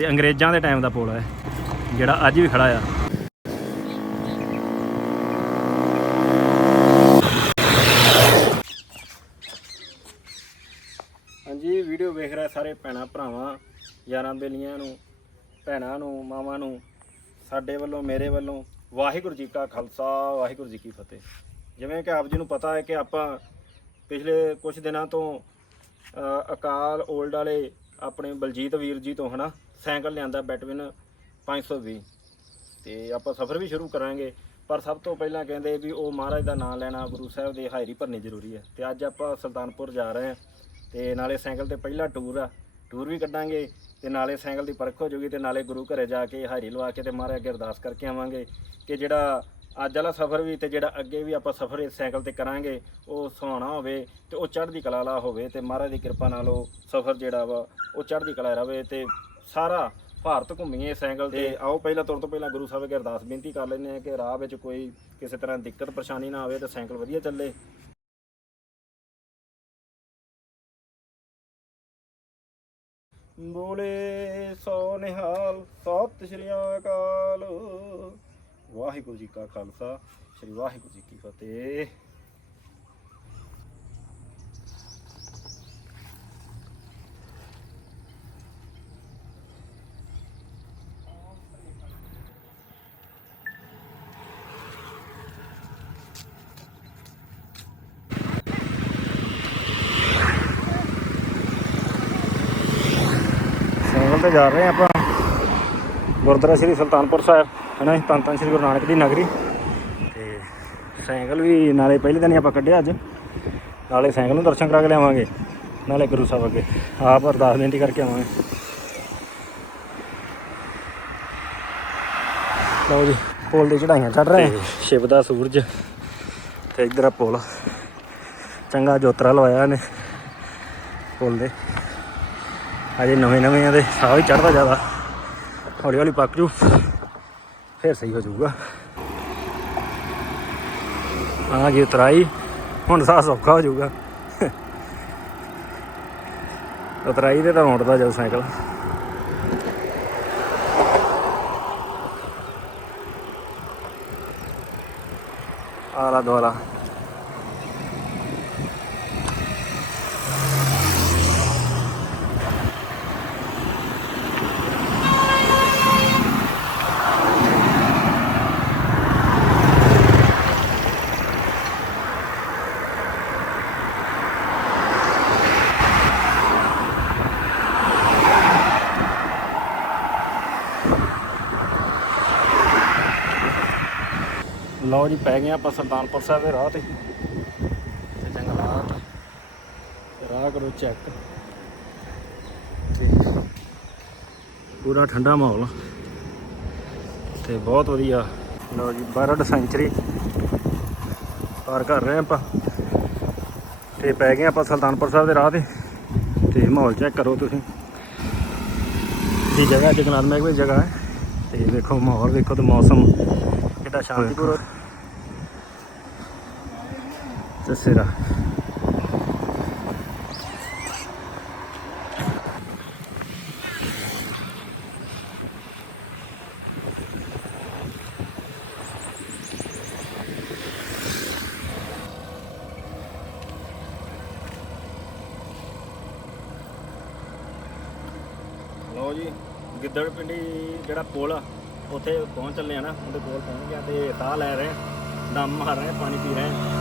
ਤੇ ਅੰਗਰੇਜ਼ਾਂ ਦੇ ਟਾਈਮ ਦਾ ਪੁਲ ਹੈ, ਜਿਹੜਾ ਅੱਜ ਵੀ ਖੜਾ ਆ। ਹਾਂਜੀ ਵੀਡੀਓ ਵੇਖ ਰਿਹਾ ਸਾਰੇ ਭੈਣਾਂ ਭਰਾਵਾਂ, ਯਾਰਾਂ ਬੇਲੀਆਂ ਨੂੰ, ਭੈਣਾਂ ਨੂੰ, ਮਾਵਾਂ ਨੂੰ, ਸਾਡੇ ਵੱਲੋਂ, ਮੇਰੇ ਵੱਲੋਂ, ਵਾਹਿਗੁਰੂ ਜੀ ਕਾ ਖਾਲਸਾ, ਵਾਹਿਗੁਰੂ ਜੀ ਕੀ ਫਤਿਹ। ਜਿਵੇਂ ਕਿ ਆਪ ਜੀ ਨੂੰ ਪਤਾ ਹੈ ਕਿ ਆਪਾਂ ਪਿਛਲੇ ਕੁਝ ਦਿਨਾਂ ਤੋਂ ਅਕਾਲ 올ਡ ਵਾਲੇ ਆਪਣੇ ਬਲਜੀਤ ਵੀਰ ਜੀ ਤੋਂ, ਹਨਾ ਸਾਈਕਲ ਲਿਆਂਦਾ ਬੈਟਵਿਨ 520 ਤੇ ਆਪਾਂ ਸਫ਼ਰ ਵੀ ਸ਼ੁਰੂ ਕਰਾਂਗੇ, ਪਰ ਸਭ ਤੋਂ ਪਹਿਲਾਂ ਕਹਿੰਦੇ ਵੀ ਉਹ ਮਹਾਰਾਜ ਦਾ ਨਾਮ ਲੈਣਾ ਗੁਰੂ ਸਾਹਿਬ ਦੇ ਹਾਜ਼ਰੀ ਭਰਨੀ ਜ਼ਰੂਰੀ ਹੈ। ਤੇ ਅੱਜ ਆਪਾਂ ਸੁਲਤਾਨਪੁਰ ਜਾ ਰਹੇ ਹਾਂ ਤੇ ਨਾਲੇ ਸਾਈਕਲ ਤੇ ਪਹਿਲਾ ਟੂਰ ਆ। ਟੂਰ ਵੀ ਕੱਢਾਂਗੇ ਤੇ ਨਾਲੇ ਸਾਈਕਲ ਦੀ ਪਰਖ ਹੋ ਜੂਗੀ ਤੇ ਨਾਲੇ ਗੁਰੂ ਘਰੇ ਜਾ ਕੇ ਹਾਜ਼ਰੀ ਲਵਾ ਕੇ ਤੇ ਮਹਾਰਾਜ ਅੱਗੇ ਅਰਦਾਸ ਕਰਕੇ ਆਵਾਂਗੇ ਕਿ ਜਿਹੜਾ ਅੱਜ ਵਾਲਾ ਸਫ਼ਰ ਵੀ ਤੇ ਜਿਹੜਾ ਅੱਗੇ ਵੀ ਆਪਾਂ ਸਫ਼ਰ ਇਸ ਸਾਈਕਲ ਤੇ ਕਰਾਂਗੇ, ਉਹ ਸੁਹਾਣਾ ਹੋਵੇ ਤੇ ਉਹ ਚੜ੍ਹਦੀ ਕਲਾ ਵਾਲਾ ਹੋਵੇ ਤੇ ਮਹਾਰਾਜ ਦੀ ਕਿਰਪਾ ਨਾਲ ਉਹ ਸਫ਼ਰ ਜਿਹੜਾ ਵਾ, ਉਹ ਚੜ੍ਹਦੀ ਕਲਾ ਰਵੇ ਤੇ ਸਾਰਾ ਭਾਰਤ ਘੁੰਮੀਏ ਸਾਈਕਲ ਤੇ। ਆਓ ਪਹਿਲਾਂ ਤੁਰ ਤੋਂ ਪਹਿਲਾਂ ਗੁਰੂ ਸਾਹਿਬ ਅੱਗੇ ਅਰਦਾਸ ਬੇਨਤੀ ਕਰ ਲੈਂਦੇ ਆ ਕਿ ਰਾਹ ਵਿੱਚ ਕੋਈ ਕਿਸੇ ਤਰ੍ਹਾਂ ਦਿੱਕਤ, ਪਰੇਸ਼ਾਨੀ ਨਾ ਆਵੇ ਤੇ ਸਾਈਕਲ ਵਧੀਆ ਚੱਲੇ। ਬੋਲੇ ਸੋ ਨਿਹਾਲ, ਸਤਿ ਸ਼੍ਰੀ ਅਕਾਲ। ਵਾਹਿਗੁਰੂ ਜੀ ਕਾ ਖਾਲਸਾ, ਸ੍ਰੀ ਵਾਹਿਗੁਰੂ ਜੀ ਕੀ ਫਤਿਹ ਸਾਈਕਲ ਤੇ ਜਾ ਰਹੇ ਹਾਂ ਆਪਾਂ ਗੁਰਦੁਆਰਾ ਸ੍ਰੀ ਸੁਲਤਾਨਪੁਰ ਸਾਹਿਬ ਹਨਾ ਧੰਨ ਧੰਨ ਸ੍ਰੀ ਗੁਰੂ ਨਾਨਕ ਦੀ ਨਗਰੀ। ਤੇ ਸਾਈਕਲ ਵੀ ਨਾਲੇ ਪਹਿਲੇ ਦਿਨ ਹੀ ਆਪਾਂ ਕੱਢਿਆ ਅੱਜ। ਨਾਲੇ ਸਾਈਕਲ ਨੂੰ ਦਰਸ਼ਨ ਕਰਾ ਕੇ ਲਿਆਵਾਂਗੇ। ਨਾਲੇ ਗੁਰੂ ਸਾਹਿਬ ਅੱਗੇ ਆਪ ਅਰਦਾਸ ਬੇਨਤੀ ਕਰਕੇ ਆਵਾਂਗੇ। ਲਓ ਜੀ ਪੁਲ ਦੀ ਚੜਾਈਆਂ ਚੜ ਰਹੇ ਹਾਂ। ਸ਼ਿਵ ਦਾ ਸੂਰਜ। ਤੇ ਇਧਰ ਆ ਪੁਲ। ਚੰਗਾ ਜੋਤਰਾ ਲਵਾਇਆ ਨੇ ਪੁਲ ਦੇ। ਅਜੇ ਨਵੇਂ ਨਵੇਂ ਆ ਤੇ ਸਾਹ ਹੀ ਚੜਦਾ ਜ਼ਿਆਦਾ। ਹੌਲੀ ਹੌਲੀ ਪੱਕ ਜੂ, ਫਿਰ ਸਹੀ ਹੋ ਜਾਊਗਾ। ਆ ਜੀ ਉਤਰਾਈ, ਹੁਣ ਸਾਹ ਸੌਖਾ ਹੋ ਜਾਊਗਾ। ਉਤਰਾਈ ਤੇ ਤਾਂ ਉੱਡਦਾ ਜਦੋਂ ਸਾਈਕਲ। ਆਲਾ ਦੁਆਲਾ। ਲਓ ਜੀ ਪੈ ਗਏ ਆਪਾਂ ਸੁਲਤਾਨਪੁਰ ਸਾਹਿਬ ਦੇ ਰਾਹ ਤੇ। ਤੇ ਜੰਗਲਾਤ ਰਾਹ ਕਰੋ ਚੈੱਕ ਪੂਰਾ ਠੰਡਾ ਮਾਹੌਲ ਤੇ ਬਹੁਤ ਵਧੀਆ। ਲਓ ਜੀ ਬਰਡ ਸੈਂਚਰੀ। ਪਾਰ ਕਰ ਰਹੇ ਆਪਾਂ। ਤੇ ਪੈ ਗਏ ਆਪਾਂ ਸੁਲਤਾਨਪੁਰ ਸਾਹਿਬ ਦੇ ਰਾਹ ਤੇ। ਤੇ ਮਾਹੌਲ ਚੈੱਕ ਕਰੋ ਤੁਸੀਂ। ਦੀ ਜਗ੍ਹਾ ਜਗਨਾਥ ਮਹਿਕਮੇ ਦੀ ਜਗ੍ਹਾ ਹੈ। ਤੇ ਵੇਖੋ ਮਾਹੌਲ ਵੇਖੋ ਤੇ ਮੌਸਮ। ਕਿੰਨਾ ਸ਼ਾਂਤੀਪੂਰਨ। ਤੇ ਸਿਰਾ। ਲਓ ਜੀ, ਗਿੱਦੜ ਪਿੰਡੀ ਜਿਹੜਾ ਪੁਲ ਆ, ਉੱਥੇ ਪਹੁੰਚ ਚੱਲੇ ਆ ਨਾ, ਉਹਦੇ ਕੋਲ ਪਹੁੰਚ ਗਿਆ ਤੇ ਸਾਹ ਲੈ ਰਹੇ ਦਮ ਮਾਰ ਰਹੇ ਪਾਣੀ ਪੀ ਰਹੇ ਆ।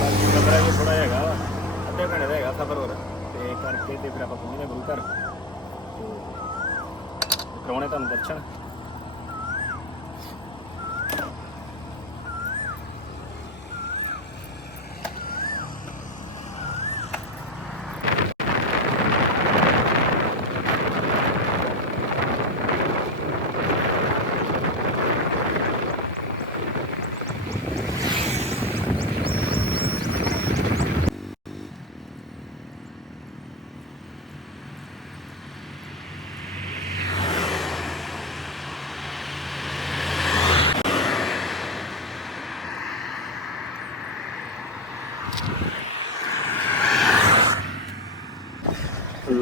ਬਾਕੀ ਕਮਰਾ ਵੀ ਥੋੜਾ ਹੈਗਾ ਵਾ, ਅੱਧੇ ਘੰਟੇ ਦਾ ਹੈਗਾ ਸਫ਼ਰ ਹੋਰ। ਤੇ ਕਰਕੇ ਤੇ ਫਿਰ ਆਪਾਂ ਪਹੁੰਚਦੇ ਗੁਰੂ ਘਰ। ਤੇ ਕਰਾਉਣੇ ਤੁਹਾਨੂੰ ਦਰਸ਼ਨ।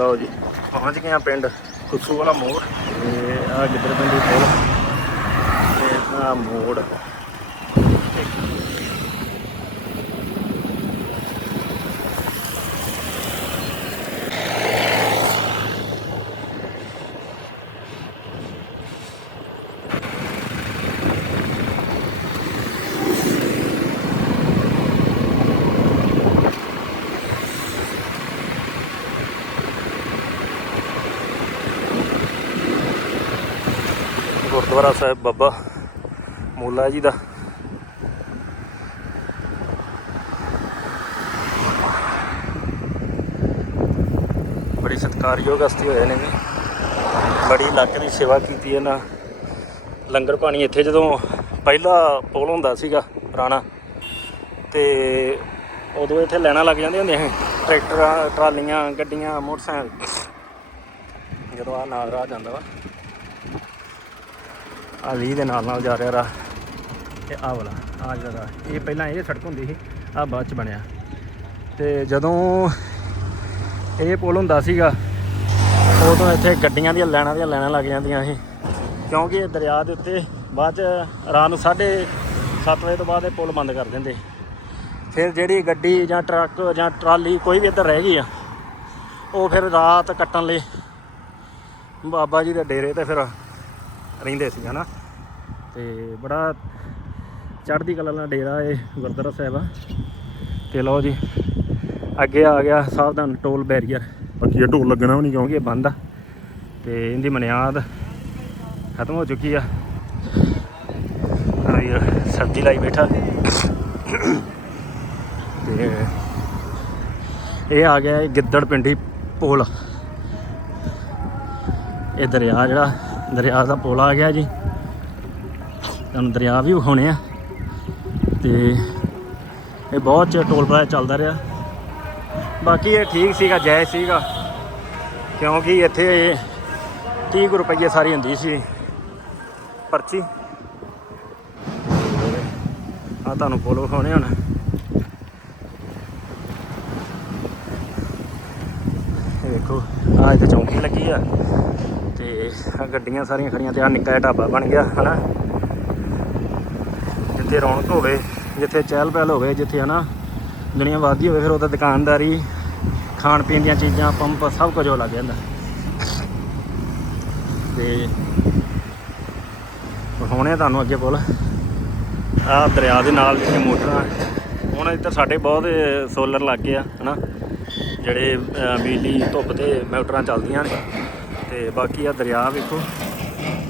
ਲਓ ਜੀ। ਪਹੁੰਚ ਗਏ ਆ ਪਿੰਡ ਕੁੱਸੂ ਵਾਲਾ ਮੋੜ। ਤੇ ਆ ਗਿੱਦੜ ਪਿੰਡੀ ਤੇ ਆ ਮੋੜ। ਗੁਰਦੁਆਰਾ ਸਾਹਿਬ ਬਾਬਾ ਮੂਲਾ ਜੀ ਦਾ। ਬੜੀ ਸਤਿਕਾਰਯੋਗ ਹਸਤੀ ਹੋਏ ਨੇ ਵੀ। ਬੜੀ ਇਲਾਕੇ ਦੀ ਸੇਵਾ ਕੀਤੀ ਇਹਨਾਂ। ਲੰਗਰ ਪਾਣੀ ਇੱਥੇ ਜਦੋਂ ਪਹਿਲਾ ਪੁਲ ਹੁੰਦਾ ਸੀਗਾ ਪੁਰਾਣਾ, ਤੇ ਉਦੋਂ ਇੱਥੇ ਲੈਣਾ ਲੱਗ ਜਾਂਦੀਆਂ ਹੁੰਦੀਆਂ ਸੀ। ਟਰੈਕਟਰਾਂ, ਟਰਾਲੀਆਂ, ਗੱਡੀਆਂ, ਮੋਟਰਸਾਈਕਲ। ਜਦੋਂ ਆ ਨਾਲ ਰਾਹ ਜਾਂਦਾ ਵਾ। ਆ ਲੀ ਦੇ ਨਾਲ ਨਾਲ ਜਾ ਰਿਹਾ ਰਾ ਤੇ ਆ ਵਾਲਾ ਆ ਜਿਹੜਾ ਇਹ ਪਹਿਲਾਂ ਇਹ ਸੜਕ ਹੁੰਦੀ ਸੀ ਆ ਬਾਅਦ ਚ ਬਣਿਆ। ਤੇ ਜਦੋਂ ਇਹ ਪੁਲ ਹੁੰਦਾ ਸੀਗਾ ਉਦੋਂ ਇੱਥੇ ਗੱਡੀਆਂ ਦੀਆਂ ਲਾਈਨਾਂ ਦੀਆਂ ਲਾਈਨਾਂ ਲੱਗ ਜਾਂਦੀਆਂ ਸੀ। ਕਿਉਂਕਿ ਇਹ ਦਰਿਆ ਦੇ ਉੱਤੇ ਬਾਅਦ ਚ ਰਾਤ ਨੂੰ 7:30 ਵਜੇ ਤੋਂ ਬਾਅਦ ਇਹ ਪੁਲ ਬੰਦ ਕਰ ਦਿੰਦੇ। ਫਿਰ ਜਿਹੜੀ ਗੱਡੀ ਜਾਂ ਟਰੱਕ ਜਾਂ ਟਰਾਲੀ ਕੋਈ ਵੀ ਇੱਧਰ ਰਹਿ ਗਈ ਆ, ਉਹ ਫਿਰ ਰਾਤ ਕੱਟਣ ਲਈ ਬਾਬਾ ਜੀ ਦੇ ਡੇਰੇ ਤੇ ਫਿਰ ਰਹਿੰਦੇ ਸੀ ਹਨਾ? ਤੇ ਬੜਾ ਚੜ੍ਹਦੀ ਕਲਾ ਨਾਲ ਡੇਰਾ ਇਹ ਗੁਰਦੁਆਰਾ ਸਾਹਿਬ ਆ। ਤੇ ਲਓ ਜੀ ਅੱਗੇ ਆ ਗਿਆ ਸਾਵਧਾਨ ਟੋਲ ਬੈਰੀਅਰ। ਬਾਕੀ ਇਹ ਢੋਲ ਲੱਗਣਾ ਵੀ ਨਹੀਂ ਕਿਉਂਕਿ ਇਹ ਬੰਦ ਆ ਤੇ ਇਹਦੀ ਬੁਨਿਆਦ ਖਤਮ ਹੋ ਚੁੱਕੀ ਆ। ਵੀਰ ਸਬਜ਼ੀ ਲਾਈ ਬੈਠਾ। ਤੇ ਇਹ ਆ ਗਿਆ ਗਿੱਦੜ ਪਿੰਡੀ ਪੁਲ। ਇਹ ਦਰਿਆ ਜਿਹੜਾ ਦਰਿਆ ਦਾ ਪੁਲ ਆ ਗਿਆ ਜੀ। ਤੁਹਾਨੂੰ ਦਰਿਆ ਵੀ ਵਿਖਾਉਣੇ ਆ। ਤੇ ਇਹ ਬਹੁਤ ਟੋਲ ਪਲਾਜ਼ਾ ਚੱਲਦਾ ਰਿਹਾ। ਬਾਕੀ ਇਹ ਠੀਕ ਸੀਗਾ, ਜਾਇਜ਼ ਸੀਗਾ। ਕਿਉਂਕਿ ਇੱਥੇ 30 ਕੁ ਰੁਪਏ ਸਾਰੀ ਹੁੰਦੀ ਸੀ ਪਰਚੀ। ਆ ਤੁਹਾਨੂੰ ਪੁਲ ਵਿਖਾਉਣੇ ਹੁਣ। ਇਹ ਵੇਖੋ ਆ ਇੱਥੇ ਚੌਂਕੀ ਲੱਗੀ ਆ। ਤੇ ਆ ਗੱਡੀਆਂ ਸਾਰੀਆਂ ਖੜੀਆਂ ਤੇ ਆ ਨਿੱਕਾ ਜਿਹਾ ਢਾਬਾ ਬਣ ਗਿਆ, ਹਨਾ? ਜਿੱਥੇ ਰੌਣਕ ਹੋਵੇ, ਜਿੱਥੇ ਚਹਿਲ ਪਹਿਲ ਹੋਵੇ, ਜਿੱਥੇ, ਹਨਾ, ਦੁਨੀਆ ਵੱਧਦੀ ਹੋਵੇ, ਫਿਰ ਉਹਦਾ ਦੁਕਾਨਦਾਰੀ, ਖਾਣ ਪੀਣ ਦੀਆਂ ਚੀਜ਼ਾਂ, ਪੰਪ, ਸਭ ਕੁਝ ਹੋ ਲੱਗ ਜਾਂਦਾ। ਤੇ ਹੁਣੇ ਤੁਹਾਨੂੰ ਅੱਗੇ ਕੋਲ ਆ ਦਰਿਆ ਦੇ ਨਾਲ ਜਿਹੜੀਆਂ ਮੋਟਰਾਂ ਹੁਣ ਇੱਧਰ ਸਾਡੇ ਬਹੁਤ ਸੋਲਰ ਲੱਗ ਗਏ ਆ, ਹਨਾ? ਜਿਹੜੇ ਬਿਜਲੀ ਧੁੱਪ ਤੇ ਮੋਟਰਾਂ ਚੱਲਦੀਆਂ ਨੇ। ਤੇ ਬਾਕੀ ਆ ਦਰਿਆ ਵੇਖੋ।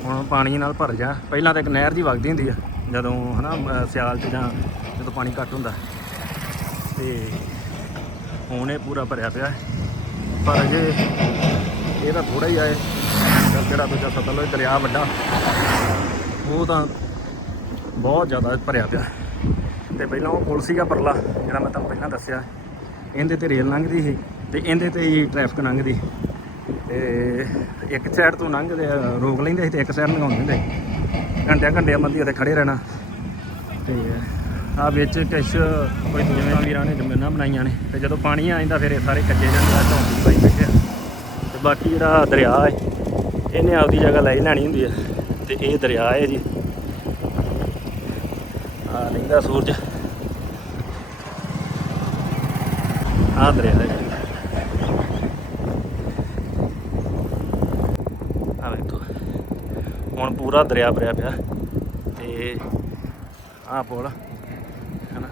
ਹੁਣ ਪਾਣੀ ਨਾਲ ਭਰ ਜਾ। ਪਹਿਲਾਂ ਤਾਂ ਇੱਕ ਨਹਿਰ ਜੀ ਵਗਦੀ ਹੁੰਦੀ ਆ ਜਦੋਂ ਹਨਾ ਅ, ਸਿਆਲ 'ਚ ਜਾਂ ਜਦੋਂ ਪਾਣੀ ਘੱਟ ਹੁੰਦਾ। ਤੇ ਹੁਣ ਇਹ ਪੂਰਾ ਭਰਿਆ ਪਿਆ ਪਰ ਅਜੇ ਇਹ ਤਾਂ ਥੋੜਾ ਹੀ ਆਏ ਜਿਹੜਾ ਦੂਜਾ ਸਤਲੁਜ ਦਰਿਆ ਵੱਡਾ ਉਹ ਤਾਂ ਬਹੁਤ ਜ਼ਿਆਦਾ ਭਰਿਆ ਪਿਆ। ਤੇ ਪਹਿਲਾਂ ਉਹ ਪੁਲ ਸੀਗਾ ਪਰਲਾ ਜਿਹੜਾ ਮੈਂ ਤੁਹਾਨੂੰ ਪਹਿਲਾਂ ਦੱਸਿਆ। ਇਹਦੇ ਤੇ ਰੇਲ ਲੰਘਦੀ ਸੀ ਤੇ ਇਹਦੇ ਤੇ ਹੀ ਟ੍ਰੈਫਿਕ ਲੰਘਦੀ। ਤੇ ਇੱਕ ਸਾਈਡ ਤੋਂ ਲੰਘਦੇ ਰੋਕ ਲੈਂਦੇ ਸੀ ਤੇ ਇੱਕ ਸਾਈਡ ਲੰਘਾਉਂਦੇ ਹੁੰਦੇ ਸੀ। ਘੰਟਿਆਂ ਘੰਟਿਆਂ ਮੰਦੀ ਉੱਥੇ ਖੜੇ ਰਹਿਣਾ। ਤੇ ਆ ਵਿੱਚ ਕੁਛ ਕੋਈ ਜਿਵੇਂ ਵੀਰਾਂ ਨੇ ਜ਼ਮੀਨਾਂ ਬਣਾਈਆਂ ਨੇ, ਤੇ ਜਦੋਂ ਪਾਣੀ ਆ ਜਾਂਦਾ ਫਿਰ ਇਹ ਸਾਰੇ ਕੱਜੇ ਜਾਂਦੇ ਆ ਢੌਂਕੀ ਪਾਈ ਬੈਠੇ ਆ। ਤੇ ਬਾਕੀ ਜਿਹੜਾ ਦਰਿਆ ਹੈ, ਇਹਨੇ ਆਪਦੀ ਜਗ੍ਹਾ ਲੈ ਲੈਣੀ ਹੁੰਦੀ ਹੈ ਤੇ ਇਹ ਦਰਿਆ ਹੈ ਜੀ। ਆ ਲੈਂਦਾ ਸੂਰਜ। ਆ ਦਰਿਆ ਹੈ ਜੀ ਆ ਵੇਖੋ ਹੁਣ ਪੂਰਾ ਦਰਿਆ ਭਰਿਆ ਪਿਆ ਤੇ ਆ ਪੁਲ ਹਨਾ।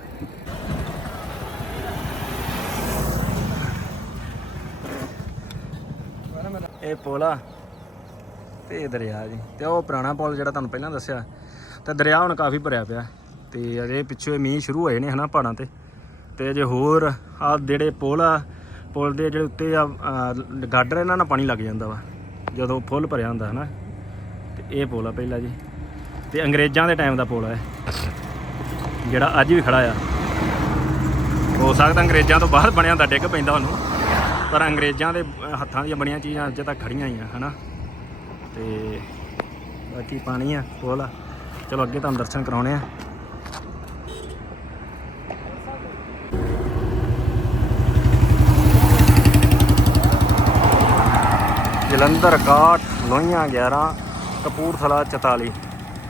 ਇਹ ਪੁਲ ਆ ਤੇ ਇਹ ਦਰਿਆ ਜੀ। ਤੇ ਉਹ ਪੁਰਾਣਾ ਪੁਲ ਜਿਹੜਾ ਤੁਹਾਨੂੰ ਪਹਿਲਾਂ ਦੱਸਿਆ ਤੇ ਦਰਿਆ ਹੁਣ ਕਾਫੀ ਭਰਿਆ ਪਿਆ। ਤੇ ਅਜੇ ਪਿੱਛੇ ਮੀਂਹ ਸ਼ੁਰੂ ਹੋਏ ਨੇ ਹਨਾ ਪਹਾੜਾਂ ਤੇ। ਤੇ ਅਜੇ ਹੋਰ ਆ ਜਿਹੜੇ ਪੁਲ ਆ ਪੁਲ ਦੇ ਜਿਹੜੇ ਉੱਤੇ ਆ ਆ, ਗਾਡਰ ਇਹਨਾਂ ਨਾਲ ਪਾਣੀ ਲੱਗ ਜਾਂਦਾ ਵਾ ਜਦੋਂ ਫੁੱਲ ਭਰਿਆ ਹੁੰਦਾ ਹਨਾ। ਤੇ ਇਹ ਪੁਲ ਆ ਪਹਿਲਾਂ ਜੀ। ਤੇ ਅੰਗਰੇਜ਼ਾਂ ਦੇ ਟਾਈਮ ਦਾ ਪੁਲ ਆ ਜਿਹੜਾ ਅੱਜ ਵੀ ਖੜਾ ਆ। ਹੋ ਸਕਦਾ ਅੰਗਰੇਜ਼ਾਂ ਤੋਂ ਬਾਅਦ ਬਣਿਆ ਹੁੰਦਾ ਡਿੱਗ ਪੈਂਦਾ ਉਹਨੂੰ। ਪਰ ਅੰਗਰੇਜ਼ਾਂ ਦੇ ਹੱਥਾਂ ਦੀਆਂ ਬਣੀਆਂ ਚੀਜ਼ਾਂ ਅੱਜ ਤੱਕ ਖੜੀਆਂ ਹੀ ਆ, ਹਨਾ। ਤੇ ਬਾਕੀ ਪਾਣੀ ਆ, ਪੁਲ ਆ। ਚਲੋ ਅੱਗੇ ਤੁਹਾਨੂੰ ਦਰਸ਼ਨ ਕਰਾਉਣੇ ਆ। ਜਲੰਧਰ 61 ਲੋਹੀਆਂ 11 ਕਪੂਰਥਲਾ 44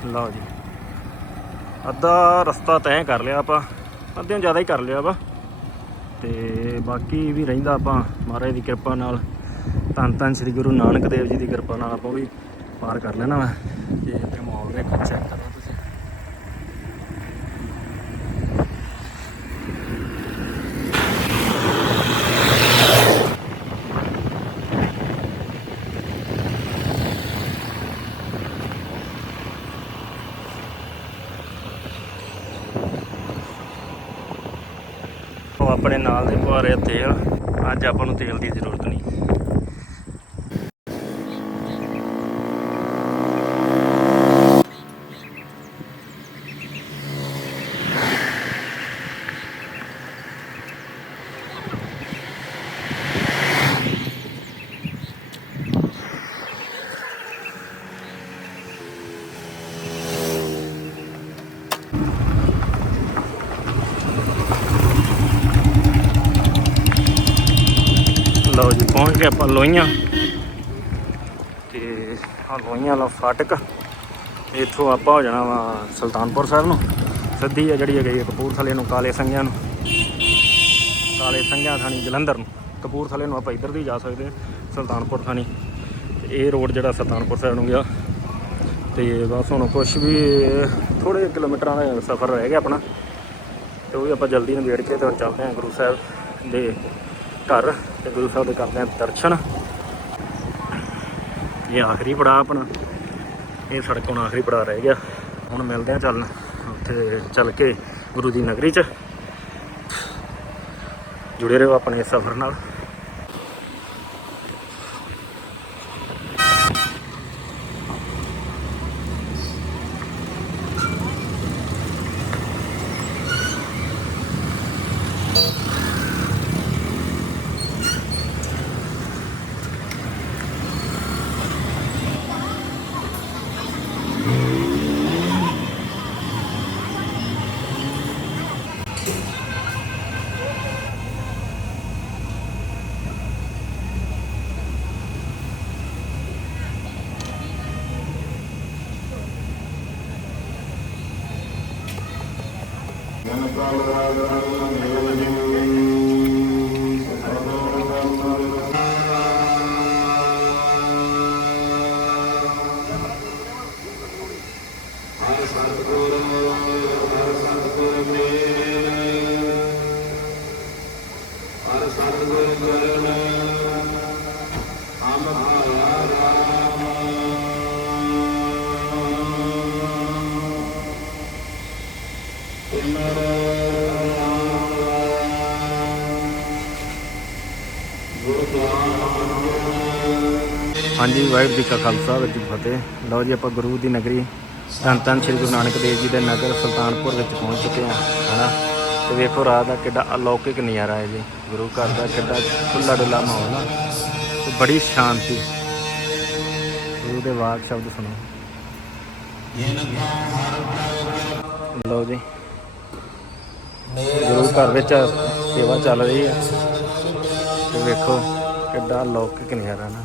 ਲਓ ਜੀ। ਅੱਧਾ ਰਸਤਾ ਤੈਅ ਕਰ ਲਿਆ ਆਪਾਂ। ਅੱਧਿਓਂ ਜ਼ਿਆਦਾ ਹੀ ਕਰ ਲਿਆ ਵਾ। ਤੇ ਬਾਕੀ ਵੀ ਰਹਿੰਦਾ ਆਪਾਂ ਮਹਾਰਾਜ ਦੀ ਕਿਰਪਾ ਨਾਲ। ਧੰਨ ਧੰਨ ਸ੍ਰੀ ਗੁਰੂ ਨਾਨਕ ਦੇਵ ਜੀ ਦੀ ਕਿਰਪਾ ਨਾਲ ਆਪਾਂ ਵੀ ਪਾਰ ਕਰ ਲੈਣਾ ਵਾ। ਤੇ ਇੱਥੇ ਮਾਹੌਲ ਵੇਖੋ ਚੈੱਕ ਕਰੋ ਤੁਸੀਂ ਉਹ ਆਪਣੇ ਨਾਲ ਦੇ ਪਵਾ ਰਹੇ ਤੇਲ। ਅੱਜ ਆਪਾਂ ਨੂੰ ਤੇਲ ਦੀ ਜ਼ਰੂਰਤ ਨਹੀਂ। ਲਓ ਆਪਾਂ ਲੋਹੀਆਂ। ਤੇ ਆ ਲੋਹੀਆਂ ਵਾਲਾ ਫਾਟਕ, ਇੱਥੋਂ ਆਪਾਂ ਹੋ ਜਾਣਾ ਵਾ ਸੁਲਤਾਨਪੁਰ ਸਾਹਿਬ ਨੂੰ। ਸਿੱਧੀ ਆ ਜਿਹੜੀ ਹੈਗੀ ਆ ਕਪੂਰਥਲੇ ਨੂੰ, ਕਾਲੇ ਸੰਗਿਆਂ ਨੂੰ। ਕਾਲੇ ਸੰਗਿਆਂ ਥਾਣੀ ਜਲੰਧਰ ਨੂੰ। ਕਪੂਰਥਲੇ ਨੂੰ ਆਪਾਂ ਇੱਧਰ ਦੀ ਜਾ ਸਕਦੇ ਸੁਲਤਾਨਪੁਰ ਥਾਣੀ। ਤੇ ਇਹ ਰੋਡ ਜਿਹੜਾ ਸੁਲਤਾਨਪੁਰ ਸਾਹਿਬ ਨੂੰ ਗਿਆ। ਤੇ ਬਸ ਹੁਣ ਕੁਝ ਵੀ ਥੋੜੇ ਕਿਲੋਮੀਟਰਾਂ ਦਾ ਸਫ਼ਰ ਰਹਿ ਗਿਆ ਆਪਣਾ। ਤੇ ਉਹ ਵੀ ਆਪਾਂ ਜਲਦੀ ਨਿਬੇੜ ਕੇ ਤੇ ਚੱਲਦੇ ਹਾਂ ਗੁਰੂ ਸਾਹਿਬ ਦੇ ਘਰ ਤੇ ਗੁਰੂ ਸਾਹਿਬ ਦੇ ਕਰਦੇ ਹਾਂ ਦਰਸ਼ਨ। ਇਹ ਆਖਰੀ ਪੜਾਅ ਆਪਣਾ। ਇਹ ਸੜਕ ਹੁਣ ਆਖਰੀ ਪੜਾਅ ਰਹਿ ਗਿਆ। ਹੁਣ ਮਿਲਦੇ ਹਾਂ ਚੱਲ, ਉੱਥੇ ਚੱਲ ਕੇ ਗੁਰੂ ਦੀ ਨਗਰੀ 'ਚ। ਜੁੜੇ ਰਹੋ ਆਪਣੇ ਸਫ਼ਰ ਨਾਲ। ਹਾਂਜੀ ਵਾਹਿਗੁਰੂ ਜੀ ਕਾ ਖਾਲਸਾ, ਵਾਹਿਗੁਰੂ ਜੀ ਕੀ ਫਤਿਹ। ਲਓ ਜੀ, ਆਪਾਂ ਗੁਰੂ ਦੀ ਨਗਰੀ ਧੰਨ ਧੰਨ ਸ੍ਰੀ ਗੁਰੂ ਨਾਨਕ ਦੇਵ ਜੀ ਦੇ ਨਗਰ ਸੁਲਤਾਨਪੁਰ ਵਿੱਚ ਪਹੁੰਚ ਚੁੱਕੇ ਹਾਂ, ਹਨਾ? ਤੇ ਵੇਖੋ ਰਾਤ ਦਾ ਕਿੱਡਾ ਅਲੌਕਿਕ ਨਜ਼ਾਰਾ ਹੈ ਜੀ। ਗੁਰੂ ਘਰ ਦਾ ਕਿੱਡਾ ਖੁੱਲਾ ਡੁੱਲਾ ਮਾਹੌਲ ਆ। ਤੇ ਬੜੀ ਸ਼ਾਂਤੀ। ਗੁਰੂ ਦੇ ਵਾਕ ਸ਼ਬਦ ਸੁਣੋ। ਲਓ ਜੀ। ਗੁਰੂ ਘਰ ਵਿੱਚ ਸੇਵਾ ਚੱਲ ਰਹੀ ਹੈ। ਤੇ ਵੇਖੋ ਕਿੱਡਾ ਅਲੌਕਿਕ ਨਜ਼ਾਰਾ ਨਾ।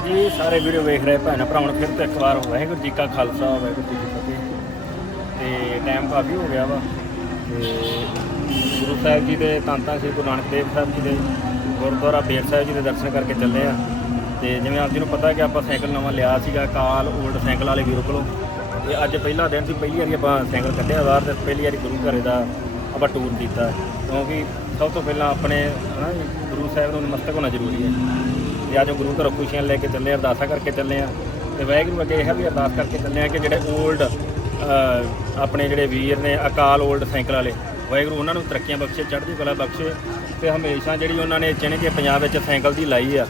ਹਾਂਜੀ ਸਾਰੇ ਵੀਡੀਓ ਵੇਖ ਰਹੇ ਭੈਣ ਭਰਾਵਾਂ ਨੂੰ ਫਿਰ ਤੋਂ ਇੱਕ ਵਾਰ ਵਾਹਿਗੁਰੂ ਜੀ ਕਾ ਖਾਲਸਾ ਵਾਹਿਗੁਰੂ ਜੀ ਕੀ ਫਤਿਹ। ਤੇ ਟਾਈਮ ਕਾਫੀ ਹੋ ਗਿਆ ਵਾ। ਤੇ ਗੁਰੂ ਸਾਹਿਬ ਜੀ ਦੇ ਧੰਨ ਧੰਨ ਸ੍ਰੀ ਗੁਰੂ ਨਾਨਕ ਦੇਵ ਸਾਹਿਬ ਜੀ ਦੇ ਗੁਰਦੁਆਰਾ ਬੇਰ ਸਾਹਿਬ ਜੀ ਦੇ ਦਰਸ਼ਨ ਕਰਕੇ ਚੱਲੇ ਆ। ਤੇ ਜਿਵੇਂ ਆਪ ਜੀ ਨੂੰ ਪਤਾ ਕਿ ਆਪਾਂ ਸਾਈਕਲ ਨਵਾਂ ਲਿਆ ਸੀਗਾ ਕਾਲ 올ਡ ਸਾਈਕਲ ਵਾਲੇ ਵੀਰੋ ਕੋਲੋਂ। ਤੇ ਅੱਜ ਪਹਿਲਾ ਦਿਨ ਸੀ ਪਹਿਲੀ ਵਾਰੀ ਆਪਾਂ ਸਾਈਕਲ ਕੱਢਿਆ ਬਾਹਰ ਤੇ ਪਹਿਲੀ ਵਾਰੀ ਗੁਰੂ ਘਰੇ ਦਾ ਆਪਾਂ ਟੂਰ ਕੀਤਾ। ਕਿਉਂਕਿ ਸਭ ਤੋਂ ਪਹਿਲਾਂ ਆਪਣੇ ਹਨਾ ਜੀ, ਗੁਰੂ ਸਾਹਿਬ ਨੂੰ ਨਮਸਤਕ ਹੋਣਾ ਜ਼ਰੂਰੀ ਹੈ। ਤੇ ਅੱਜ ਗੁਰੂ ਘਰੋਂ ਖੁਸ਼ੀਆਂ ਲੈ ਕੇ ਚੱਲੇ ਅਰਦਾਸਾਂ ਕਰਕੇ ਚੱਲੇ ਆ। ਤੇ ਵਾਹਿਗੁਰੂ ਅੱਗੇ ਇਹ ਵੀ ਅਰਦਾਸ ਕਰਕੇ ਚੱਲੇ ਆ ਕਿ ਜਿਹੜੇ 올ਡ ਆਪਣੇ ਜਿਹੜੇ ਵੀਰ ਨੇ ਅਕਾਲ 올ਡ ਸਾਈਕਲ ਵਾਲੇ ਵਾਹਿਗੁਰੂ ਉਹਨਾਂ ਨੂੰ ਤਰੱਕੀਆਂ ਬਖਸ਼ੇ ਚੜ੍ਹਦੀ ਕਲਾ ਬਖਸ਼ੇ ਤੇ ਹਮੇਸ਼ਾ ਜਿਹੜੀ ਉਹਨਾਂ ਨੇ ਚਿਣ ਕਿ ਪੰਜਾਬ ਵਿੱਚ ਸਾਈਕਲ ਦੀ ਲਾਈ ਆ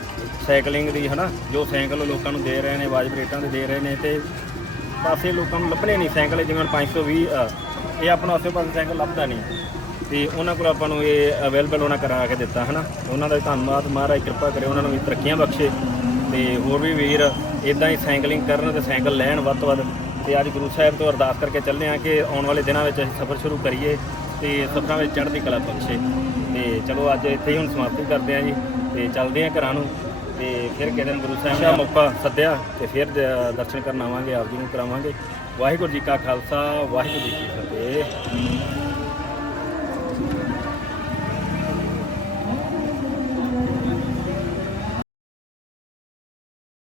ਸਾਈਕਲਿੰਗ ਦੀ ਹਨਾ ਜੋ ਸਾਈਕਲ ਲੋਕਾਂ ਨੂੰ ਦੇ ਰਹੇ ਨੇ ਵਾਜਬ ਰੇਟਾਂ ਦੇ ਰਹੇ ਨੇ ਤੇ ਪਾਸੇ ਲੋਕਾਂ ਨੂੰ ਲੱਭਣੇ ਨਹੀਂ ਸਾਈਕਲ ਜਿਵੇਂ ਹੁਣ 520 ਆ, ਇਹ ਆਪਣਾ ਆਸੇ ਪਾਸੇ ਸਾਈਕਲ ਲੱਭਦਾ ਨਹੀਂ। ਤੇ ਉਹਨਾਂ ਕੋਲ ਆਪਾਂ ਨੂੰ ਇਹ ਅਵੇਲੇਬਲ ਉਹਨਾਂ ਕਰਾ ਕੇ ਦਿੱਤਾ ਹਨਾ? ਉਹਨਾਂ ਦਾ ਧੰਨਵਾਦ ਮਹਾਰਾਜ ਕਿਰਪਾ ਕਰੇ ਉਹਨਾਂ ਨੂੰ ਵੀ ਤਰੱਕੀਆਂ ਬਖਸ਼ੇ। ਤੇ ਹੋਰ ਵੀ ਵੀਰ ਇਦਾਂ ਹੀ ਸਾਈਕਲਿੰਗ ਕਰਨ ਤੇ ਸਾਈਕਲ ਲੈਣ ਵੱਧ ਵੱਧ। ਤੇ ਅੱਜ ਗੁਰੂ ਸਾਹਿਬ ਤੋਂ ਅਰਦਾਸ ਕਰਕੇ ਚੱਲੇ ਆ ਕਿ ਆਉਣ ਵਾਲੇ ਦਿਨਾਂ ਵਿੱਚ ਅਸੀਂ ਸਫ਼ਰ ਸ਼ੁਰੂ ਕਰੀਏ ਤੇ ਸਫ਼ਰਾਂ ਵਿੱਚ ਚੜ੍ਹਦੀ ਕਲਾ ਬਖਸ਼ੇ। ਤੇ ਚਲੋ ਅੱਜ ਇੱਥੇ ਹੀ ਹੁਣ ਸਮਾਪਤੀ ਕਰਦੇ ਆ ਜੀ ਤੇ ਚੱਲਦੇ ਆ ਘਰਾਂ ਨੂੰ। ਤੇ ਫਿਰ ਕਿਸੇ ਦਿਨ ਗੁਰੂ ਸਾਹਿਬ ਦਾ ਮੌਕਾ ਸੱਦਿਆ ਤੇ ਫਿਰ ਦਰਸ਼ਨ ਕਰਨ ਆਵਾਂਗੇ ਆਪ ਜੀ ਨੂੰ ਕਰਾਵਾਂਗੇ। ਵਾਹਿਗੁਰੂ ਜੀ ਕਾ ਖਾਲਸਾ ਵਾਹਿਗੁਰੂ ਜੀ ਕੀ ਫਤਿਹ।